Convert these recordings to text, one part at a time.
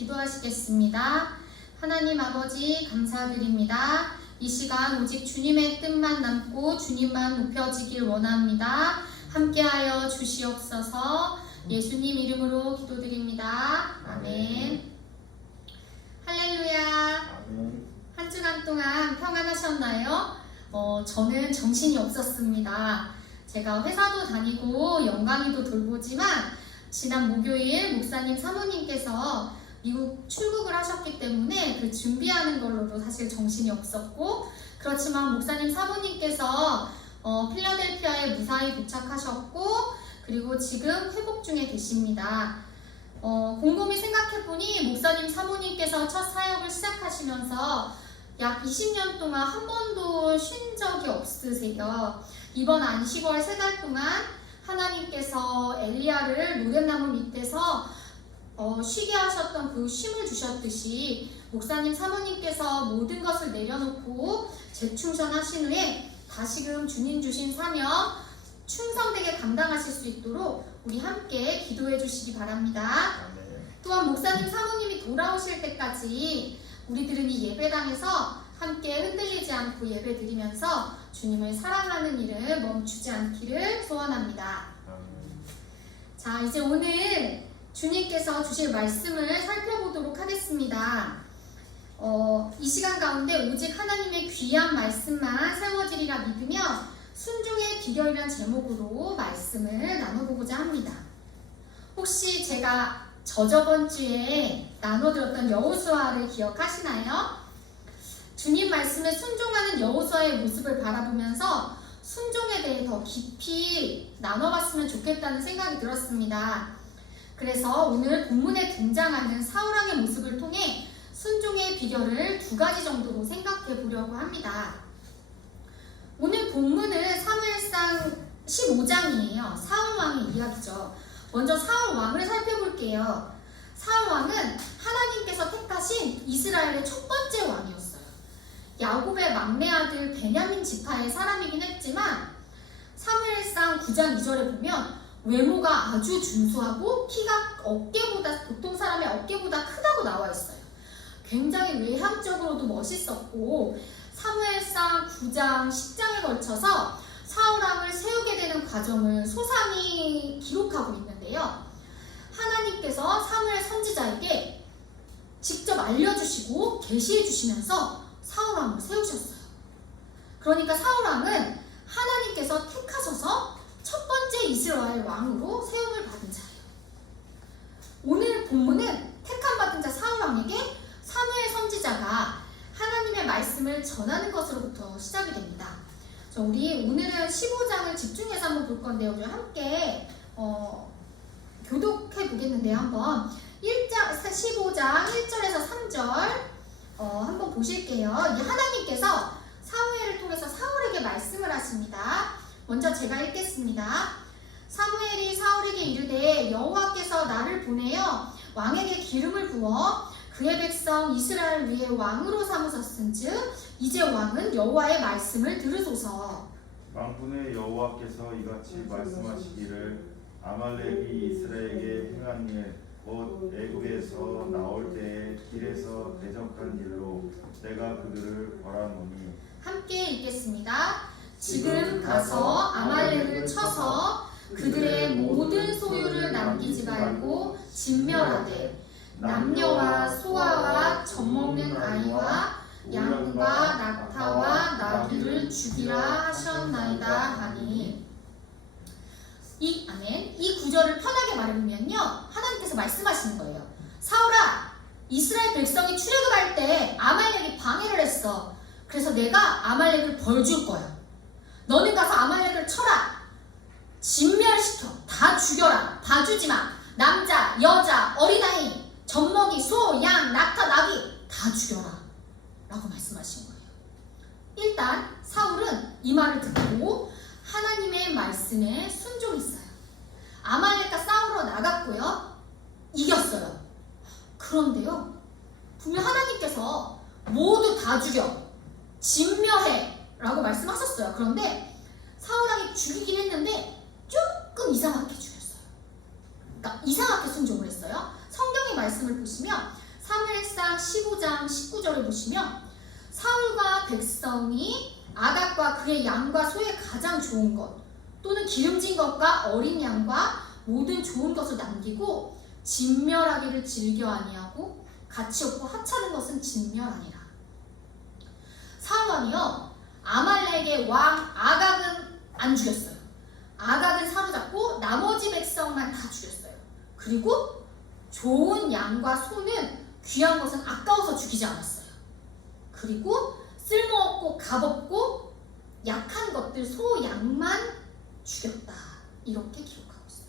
기도하시겠습니다. 하나님 아버지 감사드립니다. 이 시간 오직 주님의 뜻만 남고 주님만 높여지길 원합니다. 함께하여 주시옵소서. 예수님 이름으로 기도드립니다. 아멘. 할렐루야. 한 주간 동안 평안하셨나요? 저는 정신이 없었습니다. 제가 회사도 다니고 영광이도 돌보지만 지난 목요일 목사님 사모님께서 미국 출국을 하셨기 때문에 그 준비하는 걸로도 사실 정신이 없었고, 그렇지만 목사님 사모님께서 필라델피아에 무사히 도착하셨고, 그리고 지금 회복 중에 계십니다. 곰곰이 생각해보니 목사님 사모님께서 첫 사역을 시작하시면서 약 20년 동안 한 번도 쉰 적이 없으세요. 이번 안식월 3달 동안 하나님께서 엘리야를 로뎀나무 밑에서 쉬게 하셨던 그 쉼을 주셨듯이 목사님 사모님께서 모든 것을 내려놓고 재충전하신 후에 다시금 주님 주신 사명 충성되게 감당하실 수 있도록 우리 함께 기도해 주시기 바랍니다. 또한 목사님 사모님이 돌아오실 때까지 우리들은 이 예배당에서 함께 흔들리지 않고 예배 드리면서 주님을 사랑하는 일을 멈추지 않기를 소원합니다. 자, 이제 오늘 주님께서 주실 말씀을 살펴보도록 하겠습니다. 이 시간 가운데 오직 하나님의 귀한 말씀만 세워지리라 믿으며 순종의 비결이란 제목으로 말씀을 나눠보고자 합니다. 혹시 제가 저번 주에 나눠드렸던 여호수아를 기억하시나요? 주님 말씀에 순종하는 여호수아의 모습을 바라보면서 순종에 대해 더 깊이 나눠봤으면 좋겠다는 생각이 들었습니다. 그래서 오늘 본문에 등장하는 사울왕의 모습을 통해 순종의 비결을 2가지 정도로 생각해 보려고 합니다. 오늘 본문은 사무엘상 15장이에요. 사울왕의 이야기죠. 먼저 사울왕을 살펴볼게요. 사울왕은 하나님께서 택하신 이스라엘의 첫 번째 왕이었어요. 야곱의 막내 아들 베냐민 지파의 사람이긴 했지만 사무엘상 9장 2절에 보면 외모가 아주 준수하고 키가 보통 사람의 어깨보다 크다고 나와 있어요. 굉장히 외향적으로도 멋있었고 사무엘상 9장 10장에 걸쳐서 사울왕을 세우게 되는 과정을 소상히 기록하고 있는데요. 하나님께서 사무엘 선지자에게 직접 알려주시고 계시해 주시면서 사울왕을 세우셨어요. 그러니까 사울왕은 하나님께서 택하셔서 첫 번째 이스라엘 왕으로 세움을 받은 자예요. 오늘 본문은 택함 받은 자 사울왕에게 사무엘 선지자가 하나님의 말씀을 전하는 것으로부터 시작이 됩니다. 우리 오늘은 15장을 집중해서 한번 볼 건데요. 우리 함께 교독해 보겠는데요. 한번 15장 1절에서 3절 한번 보실게요. 이제 하나님께서 사무엘을 통해서 사울에게 말씀을 하십니다. 먼저 제가 읽겠습니다. 사무엘이 사울에게 이르되 여호와께서 나를 보내어 왕에게 기름을 부어 그의 백성 이스라엘 위에 왕으로 삼으셨은즉 이제 왕은 여호와의 말씀을 들으소서. 만군의 여호와께서 이같이 말씀하시기를 아말렉이 이스라엘에게 행한 일 곧 애굽에서 나올 때에 길에서 대적한 일로 내가 그들을 벌하노니. 함께 읽겠습니다. 지금 가서 아말렉을 쳐서 그들의 모든 소유를 남기지 말고 진멸하되 남녀와 소아와 젖먹는 아이와 양과 낙타와 나귀를 죽이라 하셨나이다 하니. 이 구절을 편하게 말해보면요, 하나님께서 말씀하시는 거예요. 사울아, 이스라엘 백성이 출애굽할 때 아말렉이 방해를 했어. 그래서 내가 아말렉을 벌 줄 거야. 너는 가서 아말렉을 쳐라. 진멸시켜. 다 죽여라. 봐주지 마. 남자, 여자, 어린아이, 젖먹이, 소, 양, 낙타, 나귀 다 죽여라 라고 말씀하신 거예요. 일단 사울은 이 말을 듣고 하나님의 말씀에 순종했어요. 아말렉과 싸우러 나갔고요. 이겼어요. 그런데요, 분명 하나님께서 모두 다 죽여, 진멸해 라고 말씀하셨어요. 그런데 사울왕이 죽이긴 했는데 조금 이상하게 죽였어요. 그러니까 이상하게 순종을 했어요. 성경의 말씀을 보시면 사무엘상 15장 19절을 보시면 사울과 백성이 아각과 그의 양과 소의 가장 좋은 것 또는 기름진 것과 어린 양과 모든 좋은 것을 남기고 진멸하기를 즐겨 아니하고 가치 없고 하찮은 것은 진멸하니라. 사울 왕이요 아말렉의 왕 아각은 안 죽였어요. 아각은 사로잡고 나머지 백성만 다 죽였어요. 그리고 좋은 양과 소는 귀한 것은 아까워서 죽이지 않았어요. 그리고 쓸모없고 값없고 약한 것들 소 양만 죽였다. 이렇게 기록하고 있어요.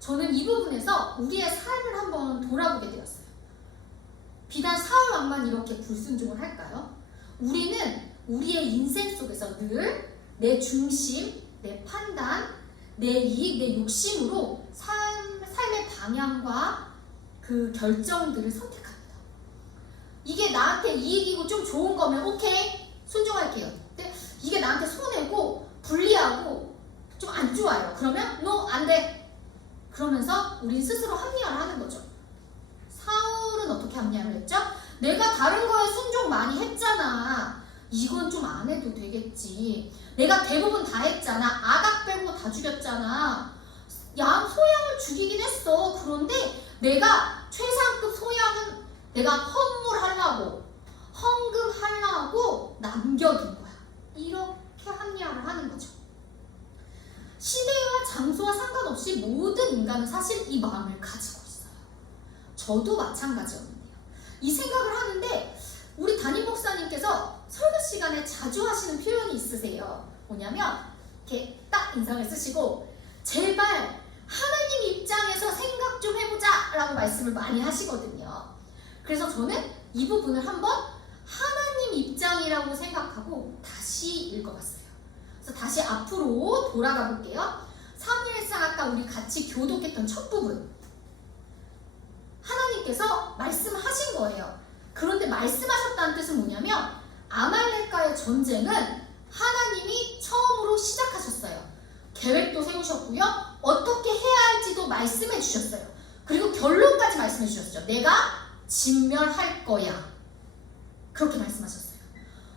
저는 이 부분에서 우리의 삶을 한번 돌아보게 되었어요. 비단 사울 왕만 이렇게 불순종을 할까요? 우리는 우리의 인생 속에서 늘 내 중심, 내 판단, 내 이익, 내 욕심으로 삶의 방향과 그 결정들을 선택합니다. 이게 나한테 이익이고 좀 좋은 거면 오케이, 순종할게요. 근데 이게 나한테 손해고 불리하고 좀 안 좋아요. 그러면 no, 안 돼. 그러면서 우린 스스로 합리화를 하는 거죠. 사울은 어떻게 합리화를 했죠? 내가 다른 거에 순종 많이 했잖아. 이건 좀 안 해도 되겠지. 내가 대부분 다 했잖아. 아각 빼고 다 죽였잖아. 소양을 죽이긴 했어. 그런데 내가 최상급 소양은 내가 헌물하려고 헌금하려고 남겨둔 거야. 이렇게 합리화를 하는 거죠. 시대와 장소와 상관없이 모든 인간은 사실 이 마음을 가지고 있어요. 저도 마찬가지였는데요. 이 생각을 하는데 우리 담임 목사님께서 설교 시간에 자주 하시는 표현이 있으세요. 뭐냐면 이렇게 딱 인상을 쓰시고 제발 하나님 입장에서 생각 좀 해보자 라고 말씀을 많이 하시거든요. 그래서 저는 이 부분을 한번 하나님 입장이라고 생각하고 다시 읽어봤어요. 그래서 다시 앞으로 돌아가 볼게요. 사무엘상 아까 우리 같이 교독했던 첫 부분, 하나님께서 말씀하신 거예요. 그런데 말씀하셨다는 뜻은 뭐냐면 아말렉과의 전쟁은 하나님이 처음으로 시작하셨어요. 계획도 세우셨고요. 어떻게 해야 할지도 말씀해 주셨어요. 그리고 결론까지 말씀해 주셨죠. 내가 진멸할 거야. 그렇게 말씀하셨어요.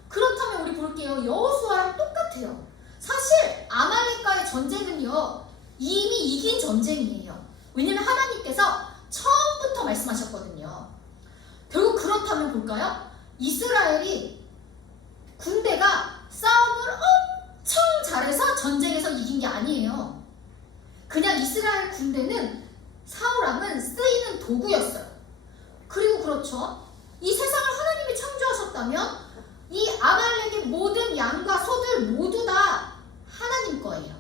그렇다면 우리 볼게요. 여호수아랑 똑같아요. 사실 아말렉과의 전쟁은요 이미 이긴 전쟁이에요. 왜냐면 하나님께서 처음부터 말씀하셨거든요. 결국 그렇다면 볼까요? 이스라엘이 군대가 싸움을 엄청 잘해서 전쟁에서 이긴 게 아니에요. 그냥 이스라엘 군대는 사울 왕은 쓰이는 도구였어요. 그리고 그렇죠. 이 세상을 하나님이 창조하셨다면 이 아말렉의 모든 양과 소들 모두 다 하나님 거예요.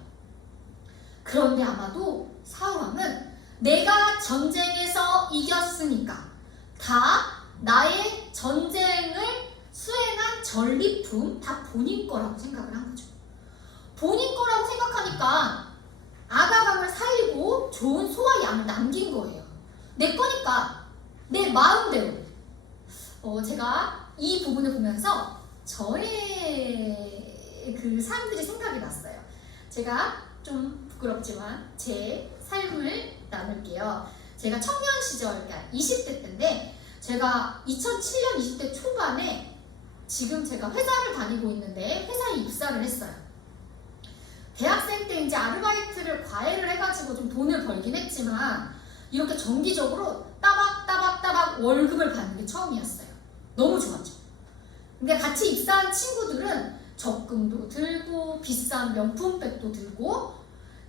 그런데 아마도 사울 왕은 내가 전쟁에서 이겼으니까 다 나의 전쟁을 수행한 전리품 다 본인 거라고 생각을 한 거죠. 본인 거라고 생각하니까 아가방을 살리고 좋은 소와 양을 남긴 거예요. 내 거니까 내 마음대로. 제가 이 부분을 보면서 저의 그 삶들이 생각이 났어요. 제가 좀 부끄럽지만 제 삶을 나눌게요. 제가 청년 시절, 그러니까 20대 때인데 제가 2007년 20대 초반에 지금 제가 회사를 다니고 있는데 회사에 입사를 했어요. 대학생 때 이제 아르바이트를 과외를 해가지고 좀 돈을 벌긴 했지만 이렇게 정기적으로 따박따박따박 월급을 받는 게 처음이었어요. 너무 좋았죠. 근데 같이 입사한 친구들은 적금도 들고 비싼 명품백도 들고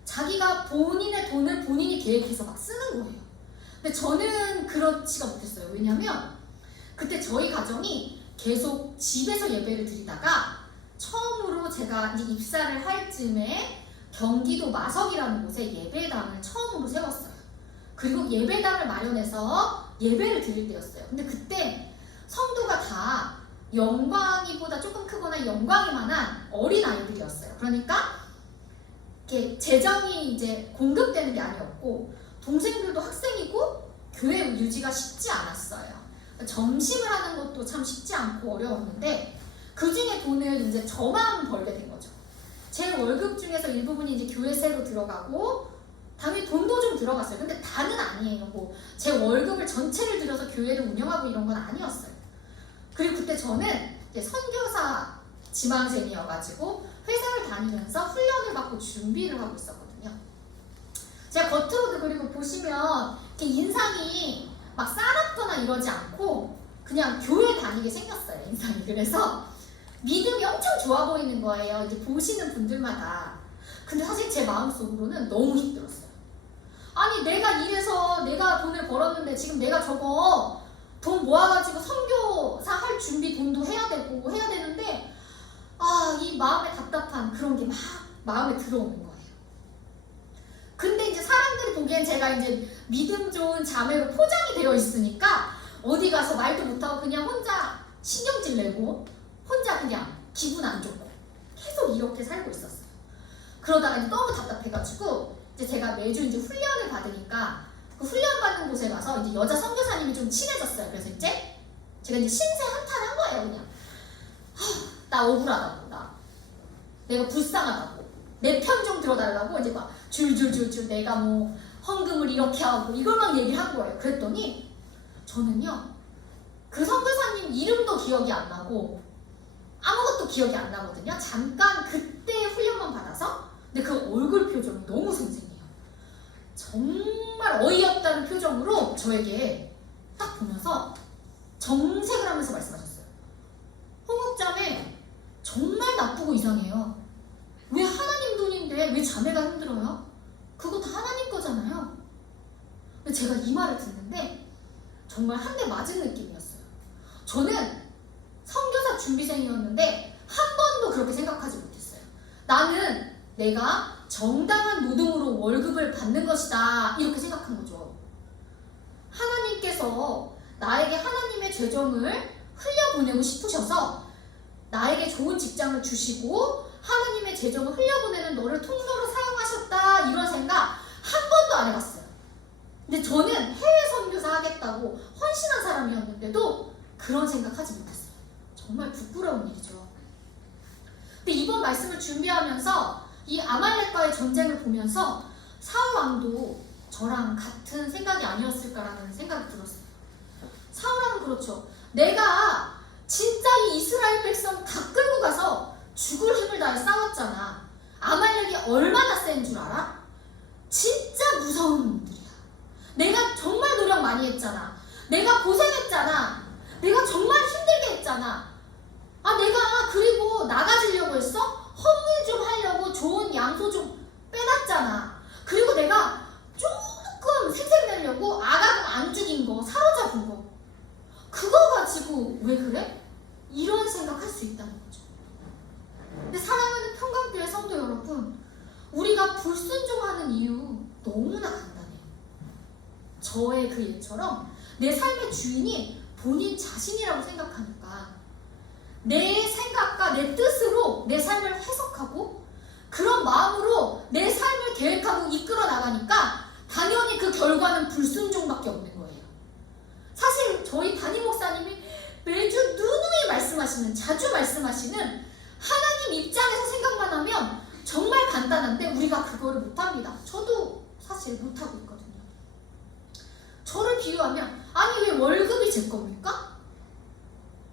자기가 본인의 돈을 본인이 계획해서 막 쓰는 거예요. 근데 저는 그렇지가 못했어요. 왜냐면 그때 저희 가정이 계속 집에서 예배를 드리다가 처음으로 제가 이제 입사를 할 즈음에 경기도 마석이라는 곳에 예배당을 처음으로 세웠어요. 그리고 예배당을 마련해서 예배를 드릴 때였어요. 근데 그때 성도가 다 영광이보다 조금 크거나 영광이만한 어린 아이들이었어요. 그러니까 이렇게 재정이 이제 공급되는 게 아니었고 동생들도 학생이고 교회 유지가 쉽지 않았어요. 점심을 하는 것도 참 쉽지 않고 어려웠는데 그 중에 돈을 이제 저만 벌게 된 거죠. 제 월급 중에서 일부분이 이제 교회세로 들어가고 당연히 돈도 좀 들어갔어요. 근데 다는 아니에요. 뭐 제 월급을 전체를 들여서 교회를 운영하고 이런 건 아니었어요. 그리고 그때 저는 이제 선교사 지망생이어가지고 회사를 다니면서 훈련을 받고 준비를 하고 있었거든요. 제가 겉으로도 그리고 보시면 이렇게 인상이 막 싸납거나 이러지 않고 그냥 교회 다니게 생겼어요, 인상이. 그래서 믿음이 엄청 좋아 보이는 거예요, 이제 보시는 분들마다. 근데 사실 제 마음속으로는 너무 힘들었어요. 아니, 내가 일해서 내가 돈을 벌었는데 지금 내가 저거 돈 모아가지고 선교사 할 준비 돈도 해야 되고 해야 되는데, 이 마음에 답답한 그런 게 막 마음에 들어오는 거예요. 근데 이제 사람들이 보기엔 제가 이제 믿음 좋은 자매로 포장이 되어 있으니까 어디 가서 말도 못하고 그냥 혼자 신경질 내고 혼자 그냥 기분 안 좋고 계속 이렇게 살고 있었어요. 그러다가 이제 너무 답답해가지고 이제 제가 매주 이제 훈련을 받으니까 그 훈련 받는 곳에 가서 이제 여자 선교사님이 좀 친해졌어요. 그래서 이제 제가 이제 신세 한탄한 거예요. 그냥 나 억울하다고, 내가 불쌍하다고, 내 편 좀 들어달라고 이제 막 줄줄줄줄 내가 뭐 헌금을 이렇게 하고 이걸 막 얘기를 한 거예요. 그랬더니 저는요, 그 선교사님 이름도 기억이 안 나고 아무것도 기억이 안 나거든요. 잠깐 그때 훈련만 받아서. 근데 그 얼굴 표정이 너무 생생해요. 정말 어이없다는 표정으로 저에게 딱 보면서 정색을 하면서 말씀하셨어요. 홍옥자매 정말 나쁘고 이상해요. 왜 하나님 돈인데 왜 자매가 힘들어요? 그거 다 하나님 거잖아요. 근데 제가 이 말을 듣는데 정말 한 대 맞은 느낌이었어요. 저는 선교사 준비생이었는데 한 번도 그렇게 생각하지 못했어요. 나는 내가 정당한 노동으로 월급을 받는 것이다, 이렇게 생각한 거죠. 하나님께서 나에게 하나님의 재정을 흘려보내고 싶으셔서 나에게 좋은 직장을 주시고 하나님의 재정을 흘려보내는 너를 통로로 사용하셨다, 이런 생각 한 번도 안 해봤어요. 근데 저는 해외 선교사 하겠다고 헌신한 사람이었는데도 그런 생각하지 못했어요. 정말 부끄러운 일이죠. 근데 이번 말씀을 준비하면서 이 아말렉과의 전쟁을 보면서 사울 왕도 저랑 같은 생각이 아니었을까라는 생각이 들었어요. 사울 왕은 그렇죠. 내가 진짜 이 이스라엘 백성 다 끌고 가서 죽을 힘을 다해 싸웠잖아. 아말렉이 얼마나 센 줄 알아? 진짜 무서운 놈들이야. 내가 정말 노력 많이 했잖아. 내가 고생했잖아. 내가 정말 힘들게 했잖아. 내가 그리고 나가지려고 했어? 헌물 좀 하려고 좋은 양소 좀 빼놨잖아. 그리고 내가 조금 생색내려고 아가금 안 죽인 거, 사로잡은 거, 그거 가지고 왜 그래? 이런 생각할 수 있다는 거죠. 근데 사랑하는 평강교회 성도 여러분, 우리가 불순종하는 이유 너무나 간단해요. 저의 그 예처럼 내 삶의 주인이 본인 자신이라고 생각하니까 내 생각과 내 뜻으로 내 삶을 해석하고 그런 마음으로 내 삶을 계획하고 이끌어 나가니까 당연히 그 결과는 불순종밖에 없는 거예요. 사실 저희 담임 목사님이 매주 누누이 말씀하시는, 자주 말씀하시는 하나님 입장에서 생각만 하면 정말 간단한데 우리가 그거를 못합니다. 저도 사실 못하고 있거든요. 저를 비유하면, 아니 왜 월급이 제 겁니까?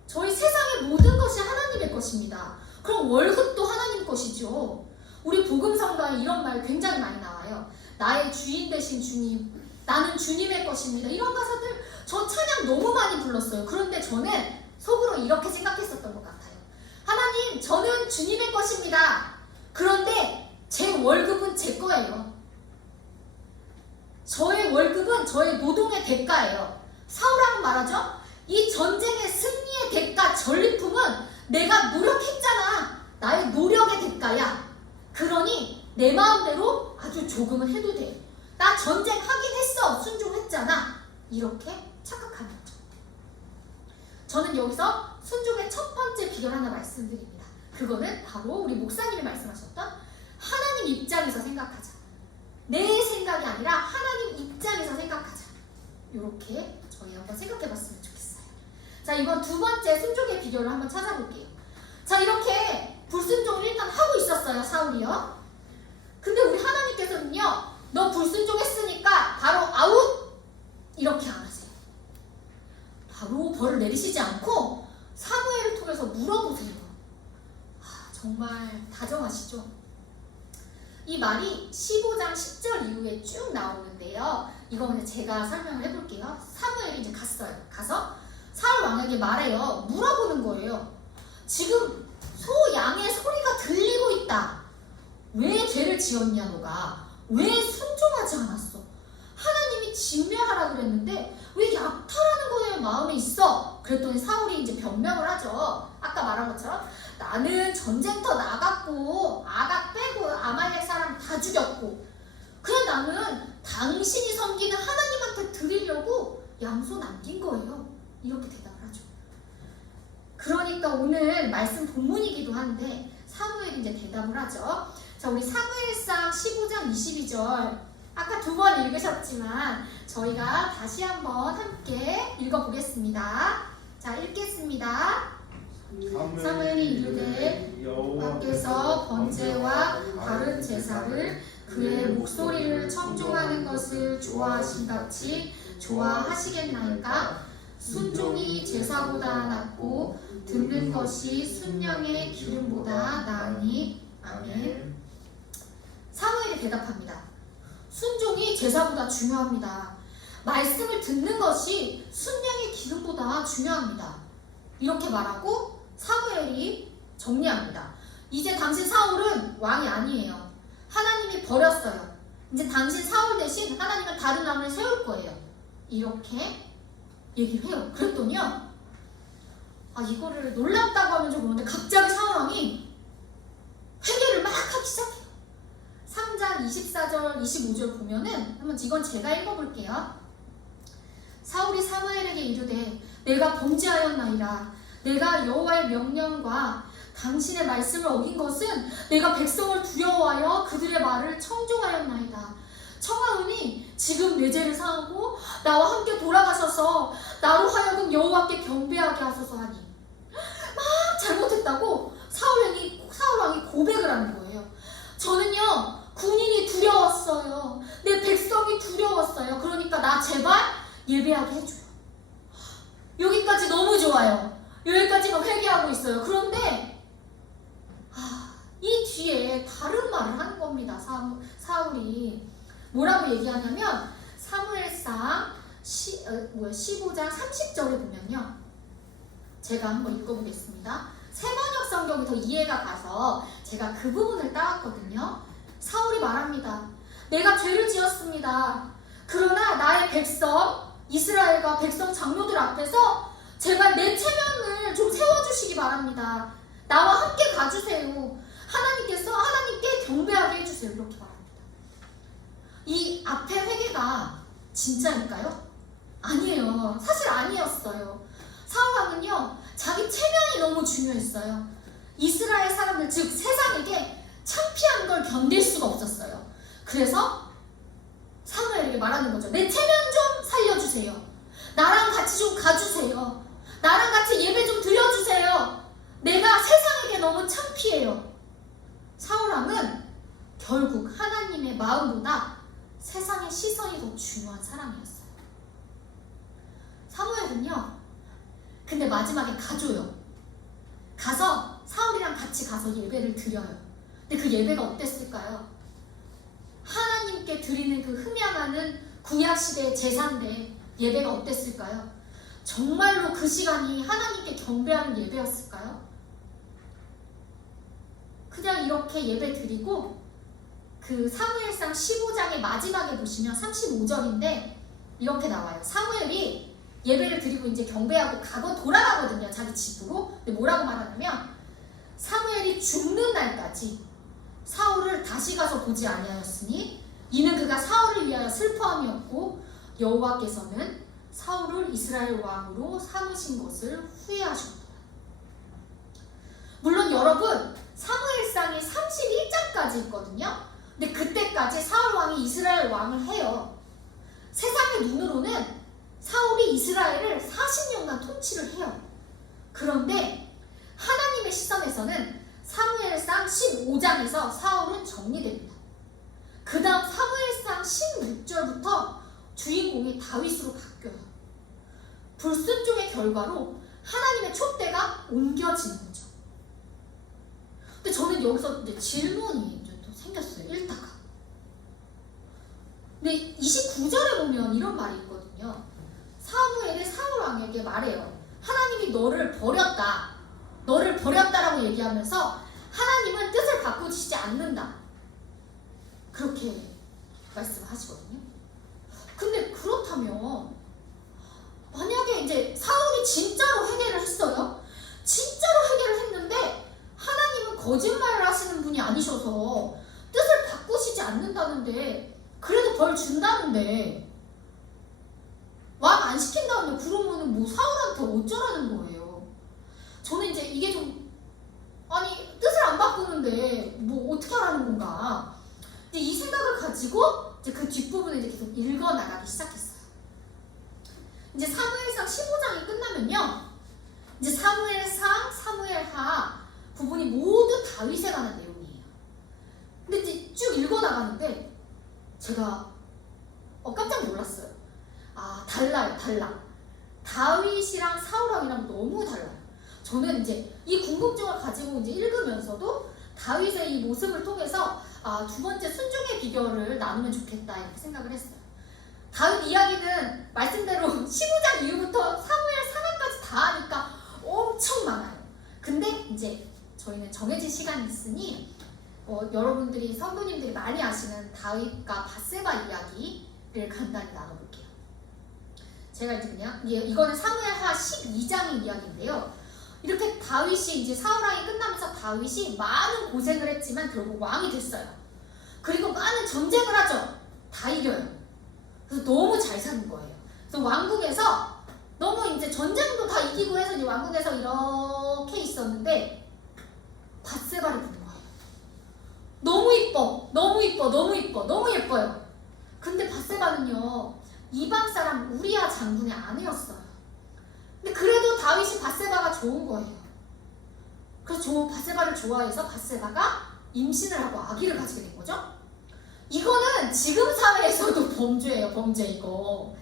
저희 세상의 모든 것이 하나님의 것입니다. 그럼 월급도 하나님 것이죠. 우리 복음성가에 이런 말 굉장히 많이 나와요. 나의 주인 되신 주님, 나는 주님의 것입니다. 이런 가사들 저 찬양 너무 많이 불렀어요. 그런데 저는 속으로 이렇게 생각했었던 것 같아요. 하나님, 저는 주님의 것입니다. 그런데 제 월급은 제 거예요. 저의 월급은 저의 노동의 대가예요. 사울왕은 말하죠. 이 전쟁의 승리의 대가, 전리품은 내가 노력했잖아. 나의 노력의 대가야. 그러니 내 마음대로 아주 조금은 해도 돼. 나 전쟁 하긴 했어. 순종했잖아. 이렇게 착각하는 거죠. 저는 여기서 순종의 첫 번째 비결 하나 말씀드립니다. 그거는 바로 우리 목사님이 말씀하셨던 하나님 입장에서 생각하자. 내 생각이 아니라 하나님 입장에서 생각하자. 이렇게 저희 한번 생각해봤으면 좋겠어요. 자, 이번 두 번째 순종의 비결을 한번 찾아볼게요. 자, 이렇게 불순종을 일단 하고 있었어요, 사울이요. 근데 우리 하나님께서는요, 너 불순종했으니까 바로 아웃! 이렇게 안 하세요. 바로 벌을 내리시지 않고 사무엘을 통해서 물어보세요. 정말 다정하시죠? 이 말이 15장 10절 이후에 쭉 나오는데요. 이거는 제가 설명을 해볼게요. 사무엘이 이제 갔어요. 가서 사울 왕에게 말해요. 물어보는 거예요. 지금 소 양의 소리가 들리고 있다. 왜 죄를 지었냐 너가? 왜 순종하지 않았어? 하나님이 진멸하라 그랬는데 왜 약탈하는 거에 마음에 있어? 그랬더니 사울이 이제 변명을 하죠. 아까 말한 것처럼 나는 전쟁터 나갔고 아각 빼고 아말렉 사람 다 죽였고 그냥 나는 당신이 섬기는 하나님한테 드리려고 양소 남긴 거예요. 이렇게 대답을 하죠. 그러니까 오늘 말씀 본문이기도 한데 사무엘이 이제 대답을 하죠. 자, 우리 사무엘상 15장 22절 아까 2번 읽으셨지만 저희가 다시 한번 함께 읽어보겠습니다. 자, 읽겠습니다. 사무엘이 이르되 여호와께서 번제와 다른 제사를 그의 목소리를 청종하는 것을 좋아하신같이 좋아하시겠나이까? 순종이 제사보다 낫고 듣는 것이 순령의 기름보다 나으니. 아멘. 사무엘이 대답합니다. 순종이 제사보다 중요합니다. 말씀을 듣는 것이 순령의 기름보다 중요합니다. 이렇게 말하고 사무엘이 정리합니다. 이제 당신 사울은 왕이 아니에요. 하나님이 버렸어요. 이제 당신 사울 대신 하나님은 다른 왕을 세울 거예요. 이렇게 얘기를 해요. 그랬더니요. 이거를 놀랍다고 하면 좀 그런데 갑자기 사울 왕이 회개를 막 하기 시작해요. 3장 24절 25절 보면은 한번 이건 제가 읽어볼게요. 사울이 사무엘에게 이르되 내가 범죄하였나이다. 내가 여호와의 명령과 당신의 말씀을 어긴 것은 내가 백성을 두려워하여 그들의 말을 청종하였나이다. 청하오니 지금 내 죄를 사하고 나와 함께 돌아가셔서 나로 하여금 여호와께 경배하게 하소서 하니. 막 잘못했다고 사울 왕이 고백을 하는 거예요. 저는요 군인이 두려웠어요. 내 백성이 두려웠어요. 그러니까 나 제발 예배하게 해줘요. 여기까지 너무 좋아요. 여기까지가 회개하고 있어요. 그런데 이 뒤에 다른 말을 하는 겁니다. 사울이 뭐라고 얘기하냐면 사무엘상 15장 30절에 보면요. 제가 한번 읽어보겠습니다. 새번역 성경이 더 이해가 가서 제가 그 부분을 따왔거든요. 사울이 말합니다. 내가 죄를 지었습니다. 그러나 나의 백성 이스라엘과 백성 장로들 앞에서 제발 내 체면을 좀 세워주시기 바랍니다. 나와 함께 가주세요. 하나님께 경배하게 해주세요. 이렇게 말합니다. 이 앞에 회개가 진짜일까요? 아니에요. 사실 아니었어요. 사울 왕은요 자기 체면이 너무 중요했어요. 이스라엘 사람들 즉 세상에게 창피한 걸 견딜 수가 없었어요. 그래서 사무엘에게 말하는 거죠. 내 체면 좀 살려주세요. 나랑 같이 좀 가주세요. 나랑 같이 예배 좀 드려주세요. 내가 세상에게 너무 창피해요. 사울 왕은 결국 하나님의 마음보다 세상의 시선이 더 중요한 사람이었어요. 사무엘은요 근데 마지막에 가줘요. 가서 사울이랑 같이 가서 예배를 드려요. 근데 그 예배가 어땠을까요? 하나님께 드리는 그 흠양하는 구약시대의 제사인데 예배가 어땠을까요? 정말로 그 시간이 하나님께 경배하는 예배였을까요? 그냥 이렇게 예배 드리고 그 사무엘상 15장의 마지막에 보시면 35절인데 이렇게 나와요. 사무엘이 예배를 드리고 이제 경배하고 돌아가거든요. 자기 집으로. 근데 뭐라고 말하냐면 사무엘이 죽는 날까지 사울을 다시 가서 보지 아니하였으니 이는 그가 사울을 위하여 슬퍼함이었고 여호와께서는 사울을 이스라엘 왕으로 삼으신 것을 후회하셨다. 물론 여러분 사무엘상이 31장까지 있거든요. 근데 그때까지 사울 왕이 이스라엘 왕을 해요. 세상의 눈으로는 사울이 이스라엘을 40년간 통치를 해요. 그런데 하나님의 시선에서는 사무엘상 15장에서 사울은 정리됩니다. 그 다음 사무엘상 16절부터 주인공이 다윗으로 바뀌어요. 불순종의 결과로 하나님의 촛대가 옮겨지는 거죠. 근데 저는 여기서 이제 질문이 이제 또 생겼어요. 읽다가. 근데 29절에 보면 이런 말이 있거든요. 사무엘이 사울 왕에게 말해요. 하나님이 너를 버렸다. 너를 버렸다라고 얘기하면서 하나님은 뜻을 바꾸시지 않는다. 그렇게 말씀하시거든요. 근데 그렇다면 만약에 이제 사울이 진짜로 회개를 했어요. 진짜로 회개를 했는데 하나님은 거짓말을 하시는 분이 아니셔서 뜻을 바꾸시지 않는다는데 그래도 벌 준다는데 왕 안 시킨다는데 그러면은 뭐 사울한테 어쩌라는 거예요. 저는 이제 이게 좀 아니 뜻을 안 바꾸는데 뭐 어떻게 하라는 건가. 이제 이 생각을 가지고 이제 그 뒷부분을 이제 계속 읽어 나가기 시작했어요. 이제 사무엘상 15장이 끝나면요. 이제 사무엘상, 사무엘하 부분이 모두 다윗에 관한 내용이에요. 근데 이제 쭉 읽어 나가는데 제가 깜짝 놀랐어요. 아, 달라요, 달라. 다윗이랑 사울왕이랑 너무 달라요. 저는 이제 이 궁금증을 가지고 이제 읽으면서도 다윗의 이 모습을 통해서 두 번째 순종의 비결을 나누면 좋겠다 이렇게 생각을 했어요. 다윗 이야기는 말씀대로 15장 이후부터 사무엘 상하까지 다 하니까 엄청 많아요. 근데 이제 저희는 정해진 시간이 있으니 여러분들이 성도님들이 많이 아시는 다윗과 밧세바 이야기를 간단히 나눠볼게요. 제가 이제 그냥 이거는 사무엘하 12장의 이야기인데요. 이렇게 다윗이 이제 사울왕이 끝나면서 다윗이 많은 고생을 했지만 결국 왕이 됐어요. 그리고 많은 전쟁을 하죠. 다 이겨요. 그래서 너무 잘 사는 거예요. 그래서 왕국에서 너무 이제 전쟁도 다 이기고 해서 이제 왕국에서 이렇게 있었는데 밧세바를 보는 거예요. 너무 이뻐, 너무 이뻐, 너무 이뻐, 너무 예뻐요. 근데 밧세바는요 이방 사람 우리야 장군의 아내였어요. 근데 그래도 다윗이 밧세바가 좋은 거예요. 그래서 밧세바를 좋아해서 밧세바가 임신을 하고 아기를 가지게 된 거죠. 이거는 지금 사회에서도 범죄예요. 범죄 이거.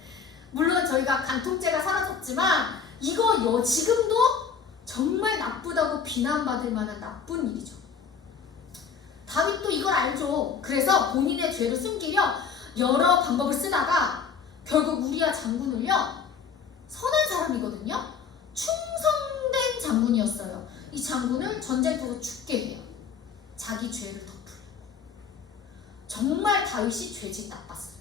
물론 저희가 간통죄가 사라졌지만 이거 지금도 정말 나쁘다고 비난받을 만한 나쁜 일이죠. 다윗도 이걸 알죠. 그래서 본인의 죄를 숨기려 여러 방법을 쓰다가 결국 우리야 장군을요 선한 사람이거든요. 충성된 장군이었어요. 이 장군을 전쟁터로 죽게 해요. 자기 죄를 덮으려고. 정말 다윗이 죄질이 나빴어요.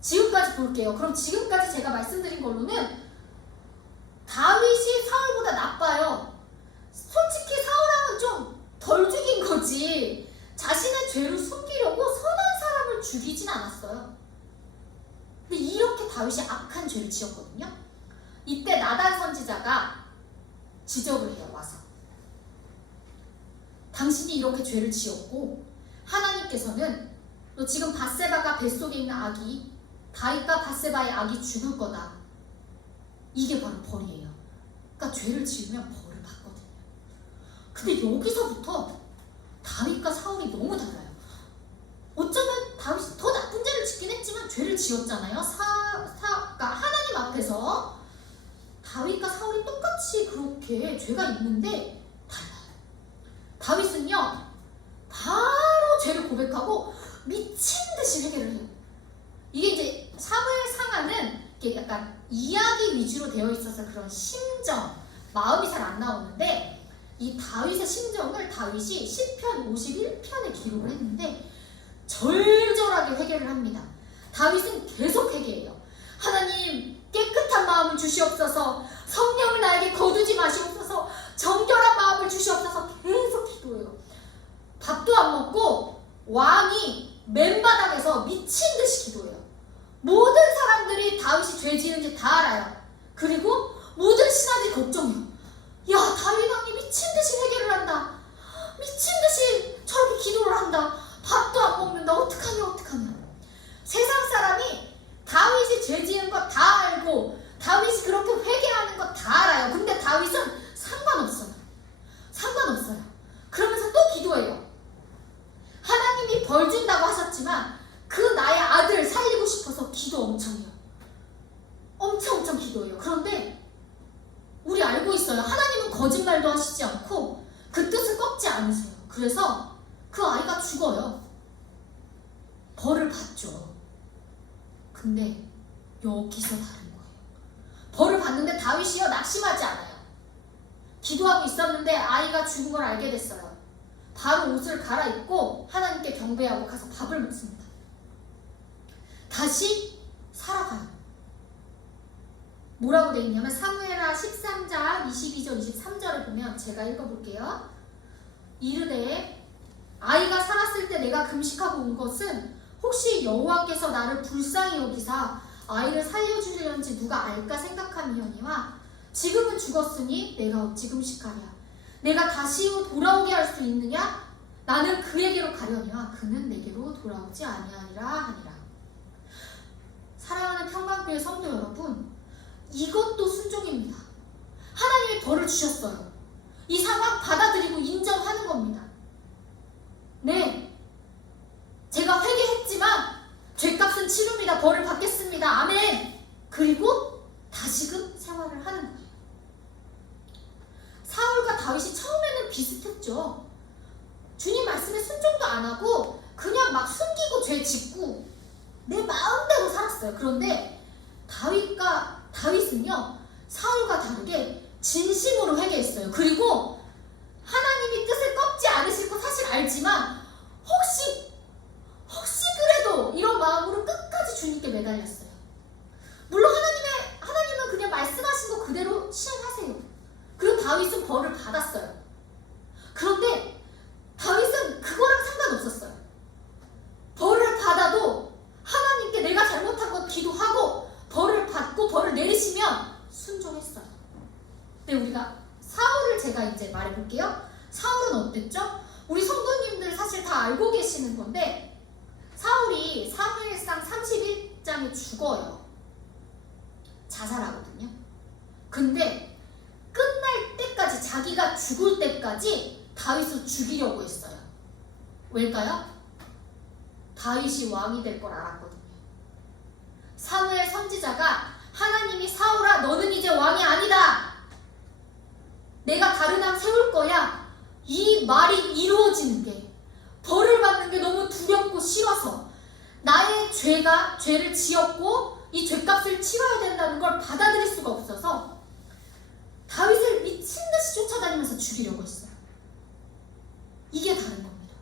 지금까지 볼게요. 그럼 지금까지 제가 말씀드린 걸로는 다윗이 사울보다 나빠요. 솔직히 사울왕은 좀 덜 죽인 거지 자신의 죄를 숨기려고 선한 사람을 죽이진 않았어요. 근데 이렇게 다윗이 악한 죄를 지었거든요. 이때 나단 선지자가 지적을 해요. 와서 당신이 이렇게 죄를 지었고 하나님께서는 너 지금 밧세바가 뱃속에 있는 아기 다윗과 밧세바의 아기 죽을 거다. 이게 바로 벌이에요. 그러니까 죄를 지으면 벌을 받거든요. 근데 여기서부터 다윗과 사울이 너무 달라요. 어쩌면 다윗이 더 나쁜 죄를 짓긴 했지만 죄를 지었잖아요. 그러니까 하나님 앞에서 다윗과 사울이 똑같이 그렇게 죄가 있는데 달라요. 다윗은요 바로 죄를 고백하고 미친 듯이 회개를 해요. 이게 이제 사무엘 상하는 이게 약간 이야기 위주로 되어 있어서 그런 심정, 마음이 잘 안 나오는데 이 다윗의 심정을 다윗이 시편 51편에 기록을 했는데 절절하게 회개를 합니다. 다윗은 계속 회개해요. 하나님 깨끗한 마음을 주시옵소서. 성령을 나에게 거두지 마시옵소서. 정결한 마음을 주시옵소서. 계속 기도해요. 밥도 안 먹고 왕이 맨바닥에서 미친 듯이 기도해요. 모든 사람들이 다윗이 죄 지은지 다 알아요. 그리고 모든 신하들이 걱정해요. 야, 다윗 왕이 미친 듯이 회개를 한다. 미친 듯이 저렇게 기도를 한다. 밥도 안 먹는다. 어떡하냐 어떡하냐. 세상 사람이 다윗이 죄 지은 거 다 알고 다윗이 그렇게 회개하는 거 다 알아요. 근데 다윗은 상관없어요. 상관없어요. 그러면서 또 기도해요. 하나님이 벌 준다고 하셨지만 같은 기도예요. 그런데 우리 알고 있어요. 하나님은 거짓말도 하시지 않고 그 뜻을 꺾지 않으세요. 그래서 그 아이가 죽어요. 벌을 받죠. 근데 여기서 다른 거예요. 벌을 받는데 다윗이요 낙심하지 않아요. 기도하고 있었는데 아이가 죽은 걸 알게 됐어요. 바로 옷을 갈아입고 하나님께 경배하고 가서 밥을 먹습니다. 다시 살아가요. 뭐라고 되어 있냐면 사무엘하 13장 22절 23절을 보면 제가 읽어볼게요. 이르되 아이가 살았을 때 내가 금식하고 온 것은 혹시 여호와께서 나를 불쌍히 여기사 아이를 살려주려는지 누가 알까 생각함이오니와 지금은 죽었으니 내가 어찌 금식하랴. 내가 다시 돌아오게 할 수 있느냐? 나는 그에게로 가려니와 그는 내게로 돌아오지 아니하니라 하니라. 사랑하는 평강교회 성도 여러분, 이것도 순종입니다. 하나님이 벌을 주셨어요. 이 상황 받아들이고 인정하는 겁니다. 네, 제가 회개했지만 죄값은 치릅니다. 벌을 받겠습니다. 아멘. 그리고 다시금 생활을 하는 거예요. 사울과 다윗이 처음에는 비슷했죠. 주님 말씀에 순종도 안 하고 그냥 막 숨기고 죄 짓고 내 마음대로 살았어요. 그런데 다윗은요 사울과 다르게 진심으로 회개했어요. 그리고 하나님이 뜻을 꺾지 않으실 거 사실 알지만 혹시 그래도 이런 마음으로 끝까지 주님께 매달렸어요. 물론 하나님은 그냥 말씀하신 거 그대로 시행하세요. 그리고 다윗은 벌을 받았어요. 그런데 다윗은 그거랑 상관없었어요. 벌을 받아도 하나님께 내가 잘못한 것 기도하고 벌을 받고 벌을 내리시면 순종했어요. 근데 우리가 사울을 제가 이제 말해볼게요. 사울은 어땠죠? 우리 성도님들 사실 다 알고 계시는 건데 사울이 사무엘상 31장에 죽어요. 자살하거든요. 근데 끝날 때까지 자기가 죽을 때까지 다윗을 죽이려고 했어요. 왜일까요? 다윗이 왕이 될 걸 알았거든요. 사무엘 선지자가 하나님이 사울아 너는 이제 왕이 아니다. 내가 다른 왕 세울 거야. 이 말이 이루어지는 게 벌을 받는 게 너무 두렵고 싫어서 나의 죄를 지었고 이 죄값을 치러야 된다는 걸 받아들일 수가 없어서 다윗을 미친 듯이 쫓아다니면서 죽이려고 했어요. 이게 다른 겁니다.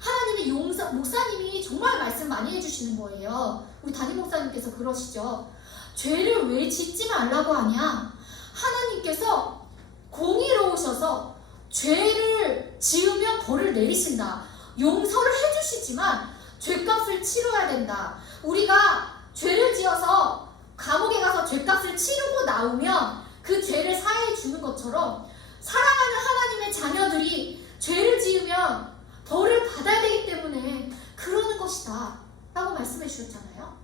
하나님의 목사님이 정말 말씀 많이 해주시는 거예요. 우리 담임 목사님께서 그러시죠. 죄를 왜 짓지 말라고 하냐? 하나님께서 공의로우셔서 죄를 지으면 벌을 내리신다. 용서를 해주시지만 죄값을 치러야 된다. 우리가 죄를 지어서 감옥에 가서 죄값을 치르고 나오면 그 죄를 사해 주는 것처럼 사랑하는 하나님의 자녀들이 죄를 지으면 벌을 받아야 되기 때문에 그러는 것이다 라고 말씀해 주셨잖아요.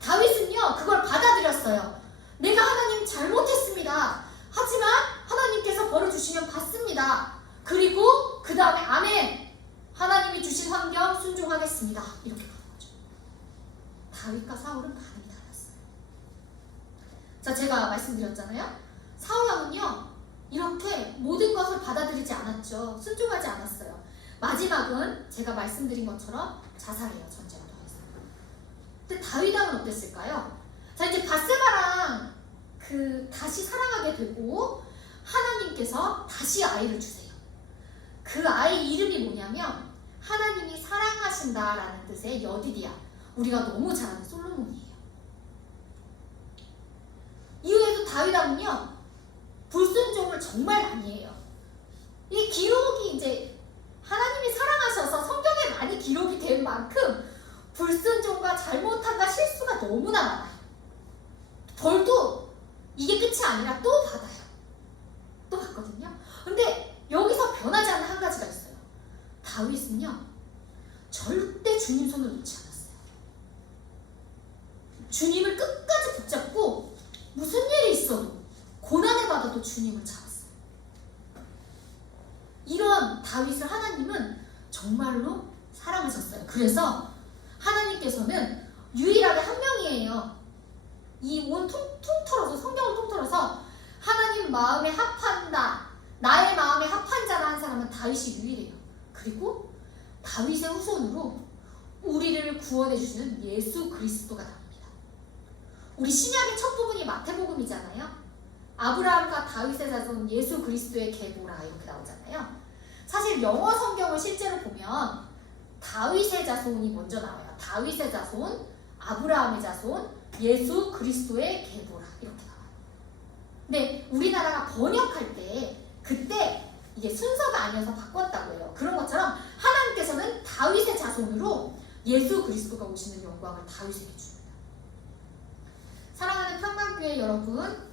다윗은요 그걸 받아들였어요. 내가 하나님 잘못했습니다. 하지만 하나님께서 벌을 주시면 받습니다. 그리고 그 다음에 아멘, 하나님이 주신 환경 순종하겠습니다. 이렇게 가는 거죠. 다윗과 사울은 반이 달랐어요. 자, 제가 말씀드렸잖아요. 사울 왕은요 이렇게 모든 것을 받아들이지 않았죠. 순종하지 않았어요. 마지막은 제가 말씀드린 것처럼 자살해요. 전제가 더해서. 근데 다윗 왕은 어땠을까요? 자, 이제 밧세바랑 다시 사랑하게 되고 하나님께서 다시 아이를 주세요. 그 아이 이름이 뭐냐면 하나님이 사랑하신다라는 뜻의 여디디야. 우리가 너무 잘 아는 솔로몬이에요. 이후에도 다윗 왕은요 불순종을 정말 많이 해요. 이 기록이 이제 하나님이 사랑하셔서 성경에 많이 기록이 된 만큼 불순종과 잘못함과 실수가 너무나 많아요. 벌도 이게 끝이 아니라 또 받아요. 또 받거든요. 근데 여기서 변하지 않는 한 가지가 있어요. 다윗은요 절대 주님 손을 놓지 않았어요. 주님을 끝까지 붙잡고 무슨 일이 있어도 고난을 받아도 주님을 잡았어요. 이런 다윗을 하나님은 정말로 사랑하셨어요. 그래서 하나님께서는 유일하게 한 명이에요. 이 온 통틀어 하나님 마음에 합한다, 나의 마음에 합한 자라 한 사람은 다윗이 유일해요. 그리고 다윗의 후손으로 우리를 구원해 주시는 예수 그리스도가 나옵니다. 우리 신약의 첫 부분이 마태복음이잖아요. 아브라함과 다윗의 자손 예수 그리스도의 계보라 이렇게 나오잖아요. 사실 영어 성경을 실제로 보면 다윗의 자손이 먼저 나와요. 다윗의 자손, 아브라함의 자손, 예수 그리스도의 계보라 이렇게 나와요. 근데 우리나라가 번역할 때 그때 이게 순서가 아니어서 바꿨다고 해요. 그런 것처럼 하나님께서는 다윗의 자손으로 예수 그리스도가 오시는 영광을 다윗에게 줍니다. 사랑하는 평강교회 여러분,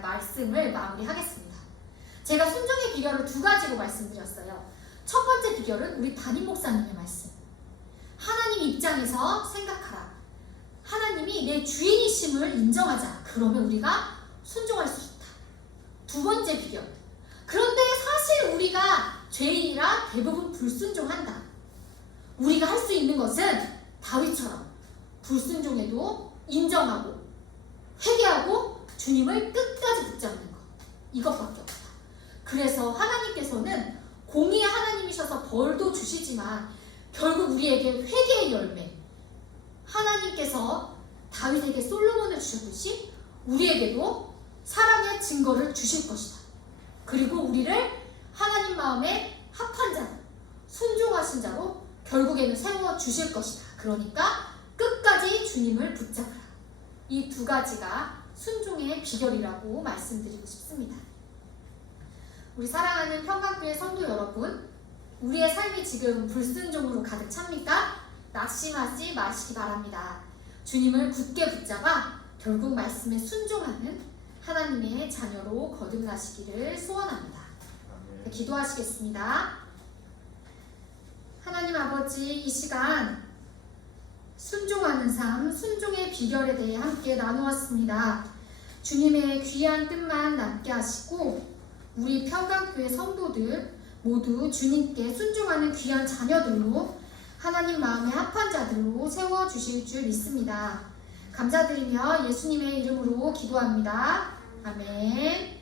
말씀을 마무리하겠습니다. 제가 순종의 비결을 두 가지로 말씀드렸어요. 첫 번째 비결은 우리 담임 목사님의 말씀. 하나님 입장에서 생각하라. 하나님이 내 주인이심을 인정하자. 그러면 우리가 순종할 수 있다. 두 번째 비결. 그런데 사실 우리가 죄인이라 대부분 불순종한다. 우리가 할 수 있는 것은 다윗처럼 불순종해도 인정하고 회개하고 주님을 끝까지 붙잡는 것. 이것밖에 없다. 그래서 하나님께서는 공의의 하나님이셔서 벌도 주시지만 결국 우리에게 회개의 열매, 하나님께서 다윗에게 솔로몬을 주셨듯이 우리에게도 사랑의 증거를 주실 것이다. 그리고 우리를 하나님 마음에 합한 자로, 순종하신 자로 결국에는 세워 주실 것이다. 그러니까 끝까지 주님을 붙잡으라. 이 두 가지가 순종의 비결이라고 말씀드리고 싶습니다. 우리 사랑하는 평강교회 성도 여러분, 우리의 삶이 지금 불순종으로 가득 찹니까? 낙심하지 마시기 바랍니다. 주님을 굳게 붙잡아 결국 말씀에 순종하는 하나님의 자녀로 거듭나시기를 소원합니다. 기도하시겠습니다. 하나님 아버지, 이 시간 순종하는 삶, 순종의 비결에 대해 함께 나누었습니다. 주님의 귀한 뜻만 남게 하시고 우리 평강교회 성도들 모두 주님께 순종하는 귀한 자녀들로 하나님 마음에 합한 자들로 세워주실 줄 믿습니다. 감사드리며 예수님의 이름으로 기도합니다. 아멘.